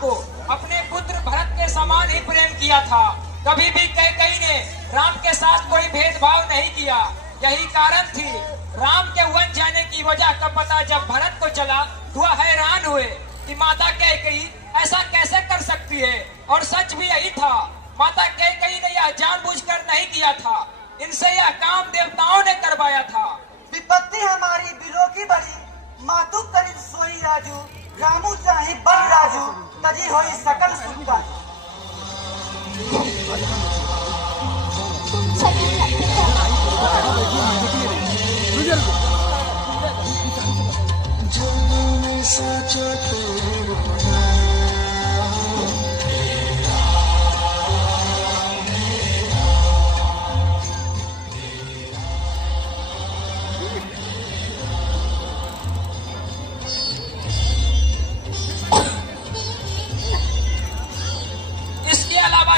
को अपने पुत्र भरत के समान ही प्रेम किया था। कभी भी कैकेयी ने राम के साथ कोई भेदभाव नहीं किया। यही कारण थी राम के वन जाने की वजह का पता जब भरत को चला तो वह हैरान हुए कि माता कैकेयी ऐसा कैसे कर सकती है। और सच भी यही था, माता कैकेयी ने यह जानबूझकर नहीं किया था, इनसे यह काम देवताओं ने करवाया था। विपत्ति हमारी बिलो की बड़ी, मातु करी सोई राजू, रामू चाहे बल राजू, तजी होई सकल सुखा।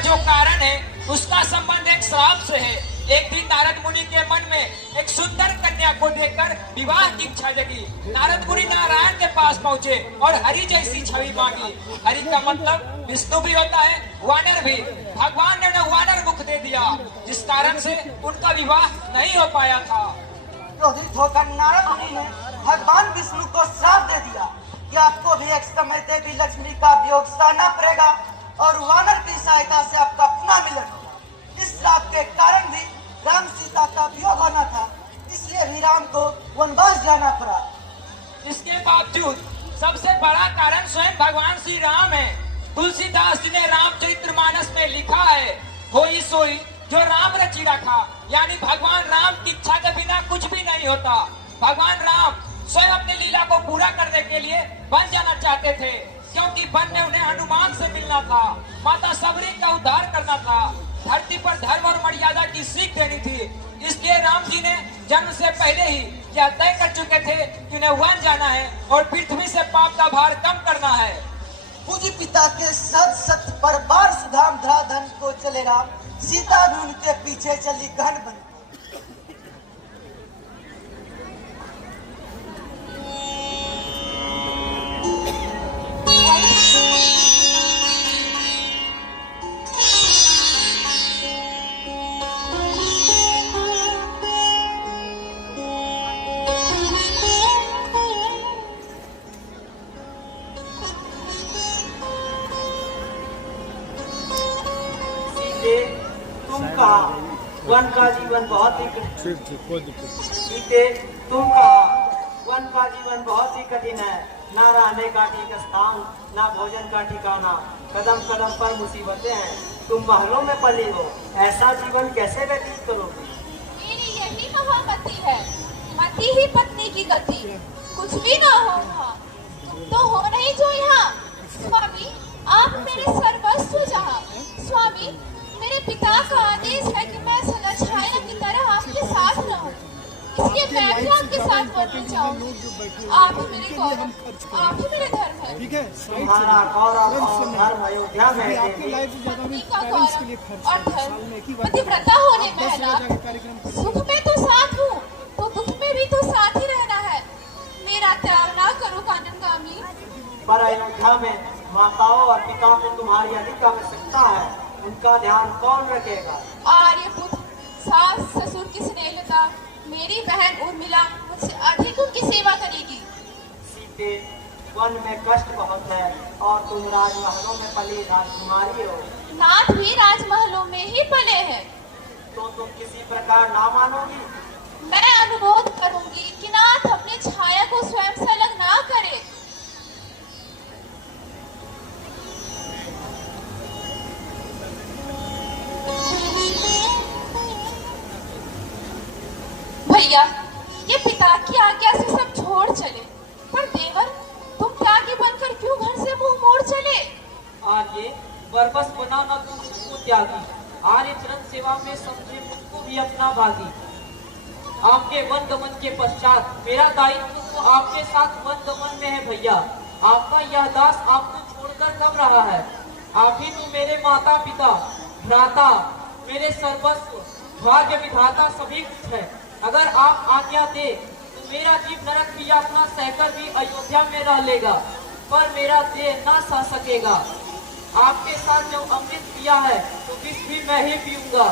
जो कारण है उसका संबंध एक श्राप से है। एक दिन नारद मुनि के मन में एक सुंदर कन्या को देखकर विवाह की इच्छा जगी। नारद मुनि नारायण के पास पहुँचे और हरि जैसी छवि मांगी। हरि का मतलब विष्णु भी होता है, वानर भी। भगवान ने वानर मुख दे दिया, जिस कारण से उनका विवाह नहीं हो पाया था। क्रोधित होकर नारद मुनि ने भगवान विष्णु को श्राप दे दिया कि आपको भी एक समय देवी लक्ष्मी का वियोग सहना पड़ेगा और वानर की सहायता से आपका पुनः मिलन होगा। इस श्राप के कारण भी राम सीता का वियोग होना था, इसलिए भी राम को वनवास जाना पड़ा। इसके बावजूद सबसे बड़ा कारण स्वयं भगवान श्री राम है। तुलसीदास जी ने रामचरितमानस में लिखा है, होई सोई जो राम रचि रखा, यानी भगवान राम की इच्छा के बिना कुछ भी नहीं होता। भगवान राम स्वयं अपनी लीला को पूरा करने के लिए वन जाना चाहते थे, क्योंकि वन में उन्हें हनुमान से मिलना था, माता सबरी का उद्धार करना था, धरती पर धर्म और मर्यादा की सीख देनी थी। इसलिए राम जी ने जन्म से पहले ही यह तय कर चुके थे कि उन्हें वन जाना है और पृथ्वी से पाप का भार कम करना है। पूजी पिता के सत सत्य पर बार सुधाम धरा धन को चले राम, सीता भी उनके पीछे चली गहन बन। तुम कहा वन का जीवन बहुत ही तुम कहा वन का जीवन बहुत ही कठिन है, ना रहने का ठीक स्थान, ना भोजन का ठिकाना, कदम कदम पर मुसीबतें हैं। तुम महलों में पली हो, ऐसा जीवन कैसे व्यतीत करोगे? मेरी यही महामति है, मति ही पत्नी की गति, कुछ भी ना हो वहाँ, तुम तो हो नहीं जो यहाँ। स्वामी आप मेरे सर्वस्व जहाँ, स्वामी मेरे पिता का आदेश है कि मैं सदा छाया की तरह आपके साथ रहूं, इसलिए मैं भी आपके साथ बनना चाहूंगी। आप ही मेरे गौरव, आप ही मेरे धर्म है। तुम्हारा गौरव और धर्म अयोध्या में है। पत्नी का गौरव और धर्म पतिव्रता होने में है ना। सुख में तो साथ हूँ, तो दुख में भी तो साथ ही रहना है। मेरा त्याग ना करो काननगामी। पर अयोध्या में माताओं और पिता को तुम्हारी अधिक आवश्यकता है, उनका ध्यान कौन रखेगा? आर्यपुत्र, सास ससुर की स्नेहलता, मेरी बहन उर्मिला मुझसे अधिक उनकी सेवा करेगी। सीते, वन में कष्ट बहुत है और तुम राजमहलों में पली राजकुमारी हो। नाथ भी राजमहलों में ही पले हैं। तो तुम किसी प्रकार ना मानोगी? मैं अनुरोध करूंगी कि नाथ अपनी छाया को स्वयं से अलग ना करे। भैया, ये पिता की आज्ञा से सब छोड़ चले, पर देवर तुम त्यागी बनकर क्यों घर से मुंह मोड़ चले? आर्य बरबस बना न तू मुझको त्यागी, आर्य चरण सेवा में समझे मुझको भी अपना भागी। आपके वन गमन के पश्चात मेरा दायित्व तो आपके साथ वन गमन में है भैया। आपका यह दास आपको छोड़कर कब रहा है? आप ही तो मेरे माता पिता, भ्राता, मेरे सर्वस्व, भाग्य विधाता सभी कुछ है। अगर आप आज्ञा दे तो मेरा जीव नरक की यातना सहकर भी अयोध्या में रह लेगा। पर मेरा देह न सह सकेगा। आपके साथ जब अमृत पिया है तो विष भी मैं ही पीऊंगा।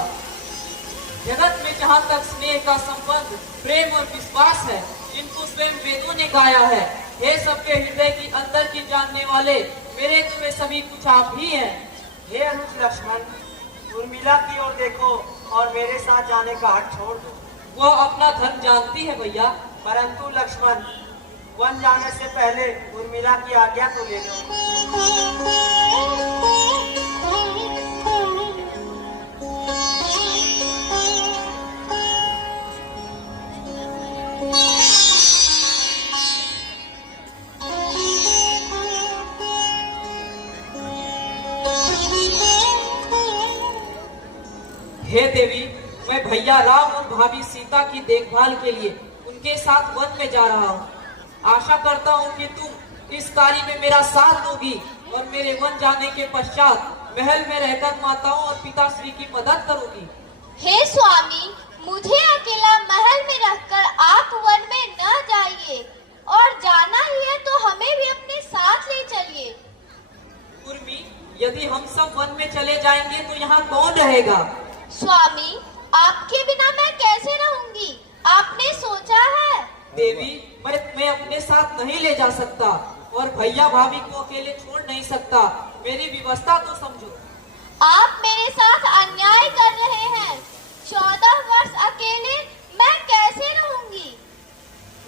जगत में जहाँ तक स्नेह का संबंध, प्रेम और विश्वास है, जिनको स्वयं वेदों ने गाया है, हे सबके हृदय की अंदर की जानने वाले, मेरे तो वे सभी कुछ आप ही हैं। हे अनुज लक्ष्मण, उर्मिला की ओर देखो और मेरे साथ जाने का हट छोड़ दो। वो अपना धर्म जानती है भैया। परंतु लक्ष्मण, वन जाने से पहले उर्मिला की आज्ञा तो ले लो। हे देवी, मैं भैया राम और भाभी सीता की देखभाल के लिए उनके साथ वन में जा रहा हूँ। आशा करता हूँ कि तुम इस कार्य में मेरा साथ दोगी और मेरे वन जाने के पश्चात महल में रहकर माताओं और पिताश्री की मदद करोगी। हे स्वामी, मुझे अकेला महल में रखकर आप वन में न जाइए, और जाना ही है तो हमें भी अपने साथ ले चलिए। उर्मी, यदि हम सब वन में चले जाएंगे तो यहाँ कौन रहेगा? स्वामी, आपके बिना मैं कैसे रहूंगी, आपने सोचा है? देवी, मैं अपने साथ नहीं ले जा सकता और भैया भाभी को अकेले छोड़ नहीं सकता। मेरी व्यवस्था तो समझो। आप मेरे साथ अन्याय कर रहे हैं। 14 वर्ष अकेले मैं कैसे रहूंगी?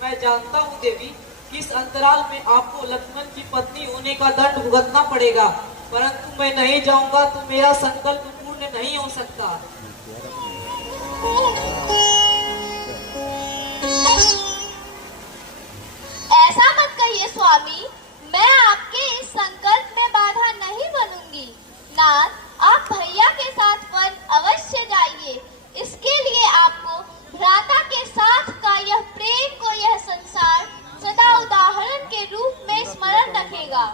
मैं जानता हूँ देवी, इस अंतराल में आपको लक्ष्मण की पत्नी होने का दंड भुगतना पड़ेगा, परंतु मैं नहीं जाऊंगा तो मेरा संकल्प पूर्ण नहीं हो सकता। ऐसा मत कहिए स्वामी, मैं आपके इस संकल्प में बाधा नहीं बनूंगी। नाथ, आप भैया के साथ वन अवश्य जाइए। इसके लिए आपको भ्राता के साथ का यह प्रेम को यह संसार सदा उदाहरण के रूप में स्मरण रखेगा।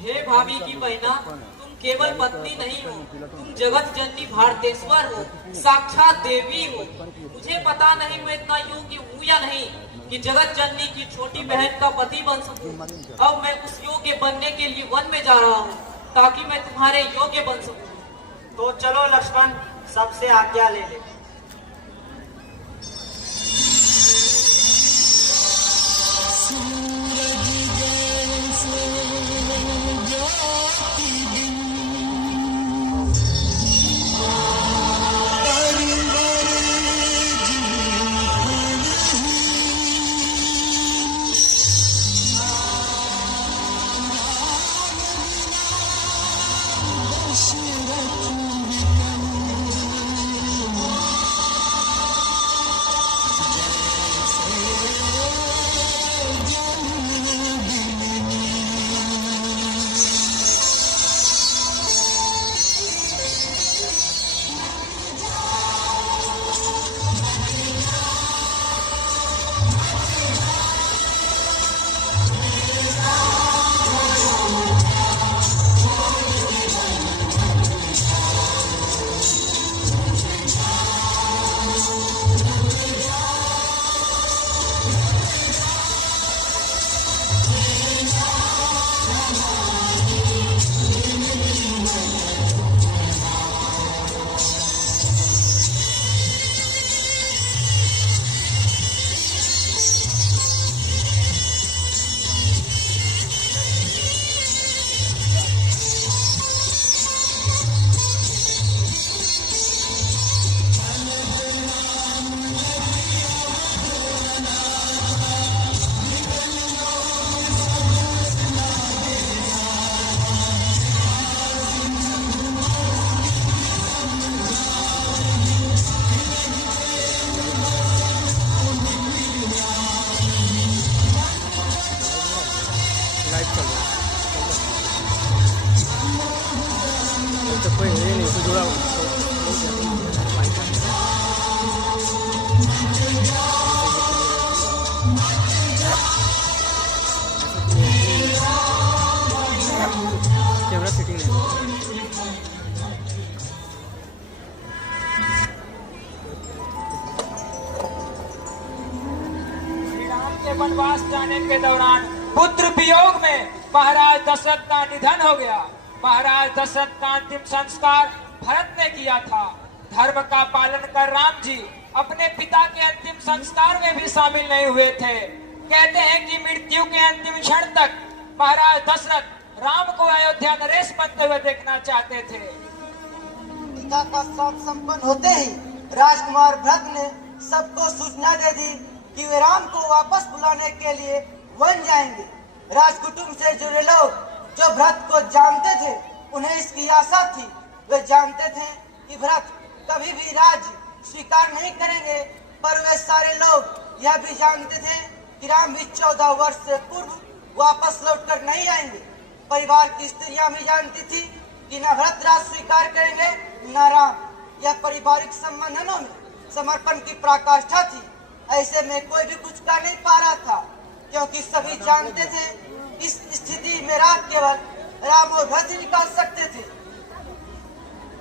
हे भाभी की बहना, तुम केवल पत्नी नहीं हो, तुम जगत जननी भारतेश्वर हो, साक्षात देवी हो। मुझे पता नहीं मैं इतना योग्य हूँ या नहीं कि जगत जननी की छोटी बहन का पति बन सकूं। अब मैं उस योग्य बनने के लिए वन में जा रहा हूँ ताकि मैं तुम्हारे योग्य बन सकूं। तो चलो लक्ष्मण, सबसे आज्ञा ले ले। कैमरा सेटिंग नहीं श्री राम के वनवास जाने के दौरान पुत्र वियोग में महाराज दशरथ का निधन हो गया। महाराज दशरथ का अंतिम संस्कार भरत ने किया था। धर्म का पालन कर राम जी अपने पिता के अंतिम संस्कार में भी शामिल नहीं हुए थे। कहते हैं कि मृत्यु के अंतिम क्षण तक महाराज दशरथ राम को अयोध्या नरेश बनते हुए देखना चाहते थे। पिता का श्राप संपन्न होते ही राजकुमार भरत ने सबको सूचना दे दी कि वे राम को वापस बुलाने के लिए वन जाएंगे। राजकुटुंब से जुड़े लोग जो भरत को जानते थे उन्हें इसकी आशा थी। वे जानते थे कि भरत कभी भी राज्य स्वीकार नहीं करेंगे, पर वे सारे लोग यह भी जानते थे कि राम भी 14 वर्ष से पूर्व वापस लौटकर नहीं आएंगे। परिवार की स्त्रियां भी जानती थी कि न भरत राज स्वीकार करेंगे न राम। यह पारिवारिक संबंधों में समर्पण की पराकाष्ठा थी। ऐसे में कोई भी कुछ कर नहीं पा रहा था, क्योंकि सभी जानते थे इस स्थिति में राज केवल राम और भरत ही निकाल सकते थे।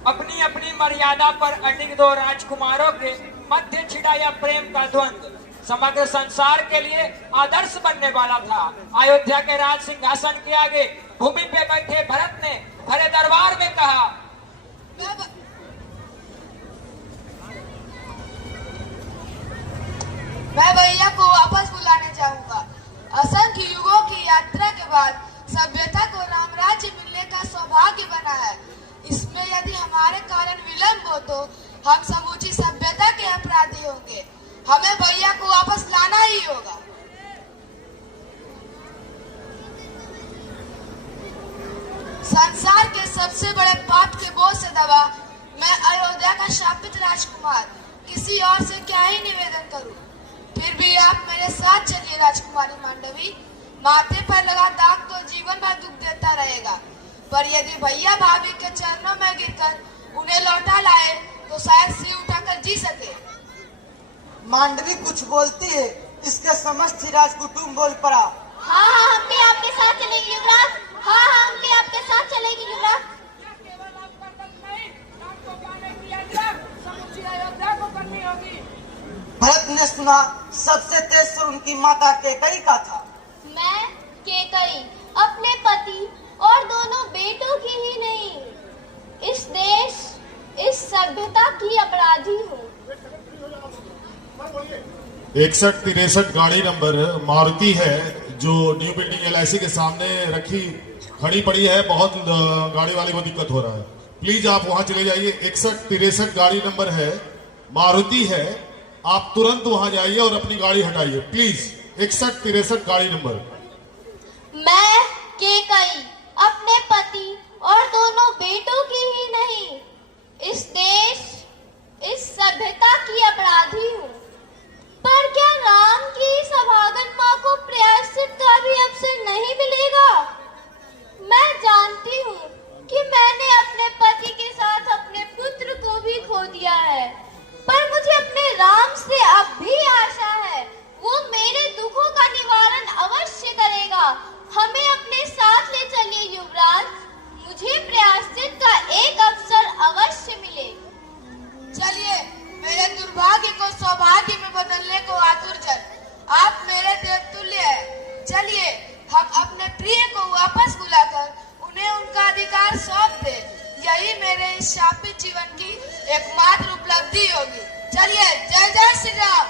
अपनी अपनी मर्यादा पर अडिग दो राजकुमारों के मध्य छिड़ा यह प्रेम का द्वंद्व समग्र संसार के लिए आदर्श बनने वाला था। अयोध्या के राज सिंहासन के आगे भूमि पे बैठे भरत ने भरे दरबार में कहा, मैं भैया को वापस बुलाने जाऊंगा। असंख्य युगों की यात्रा के बाद सभ्यता को रामराज्य मिलने का सौभाग्य बना है। इसमें यदि हमारे कारण विलंब हो तो हम समूची सभ्यता के अपराधी होंगे। हमें भैया को वापस लाना ही होगा। संसार के सबसे बड़े पाप के बोझ से दबा मैं अयोध्या का शापित राजकुमार किसी और से क्या ही निवेदन करूं। फिर भी आप मेरे साथ चलिए राजकुमारी मांडवी। माथे पर लगा दाग तो जीवन भर दुख देता रहेगा, पर यदि भैया भाभी के चरणों में गिरकर उन्हें लौटा लाए तो शायद सिर उठाकर जी सके। मांडवी कुछ बोलती है, इसके समस्त ही राजकुटुंब बोल पड़ा। हाँ हम भी आपके साथ चलेंगे युवराज। हाँ हम भी आपके साथ चलेंगे युवराज। केवल आपका दम नहीं, राम को पाने की यात्रा समूची अयोध्या को करनी होगी। भरत ने सुना सबसे तेज सुर उनकी माता कैकेयी का था। मैं कैकेयी अपने पति और दोनों बेटों की ही नहीं, इस देश इस सभ्यता की अपराधी हूँ। 6163 गाड़ी नंबर मारुति है जो न्यू बिल्डिंग LIC के सामने रखी खड़ी पड़ी है। बहुत गाड़ी वाले को दिक्कत हो रहा है, प्लीज आप वहां चले जाइए। 6163 गाड़ी नंबर है, मारुति है, आप तुरंत वहां जाइए और अपनी गाड़ी हटाइए प्लीज। 6163 गाड़ी नंबर। मैं कैकेयी अपने पति और दोनों बेटों की ही नहीं, इस देश इस सभ्यता की अपराधी हूँ। पर क्या राम की सभागन माँ को प्रायश्चित का भी अवसर नहीं मिलेगा? मैं जानती हूँ कि मैंने अपने पति के साथ अपने पुत्र को भी खो दिया है, पर मुझे अपने राम से अब भी आशा है। वो मेरे दुखों का निवारण अवश्य करेगा। हमें अपने साथ ले चलिए युवराज। मुझे प्रायश्चित का एक अवसर अवश्य मिले। चलिए, मेरे दुर्भाग्य को सौभाग्य में बदलने को आतुर जन, आप मेरे देवतुल्य हैं। चलिए हम अपने प्रिय को वापस बुलाकर उन्हें उनका अधिकार सौंप दें। यही मेरे इस शापित जीवन की एकमात्र उपलब्धि होगी। चलिए, जय जय श्री राम।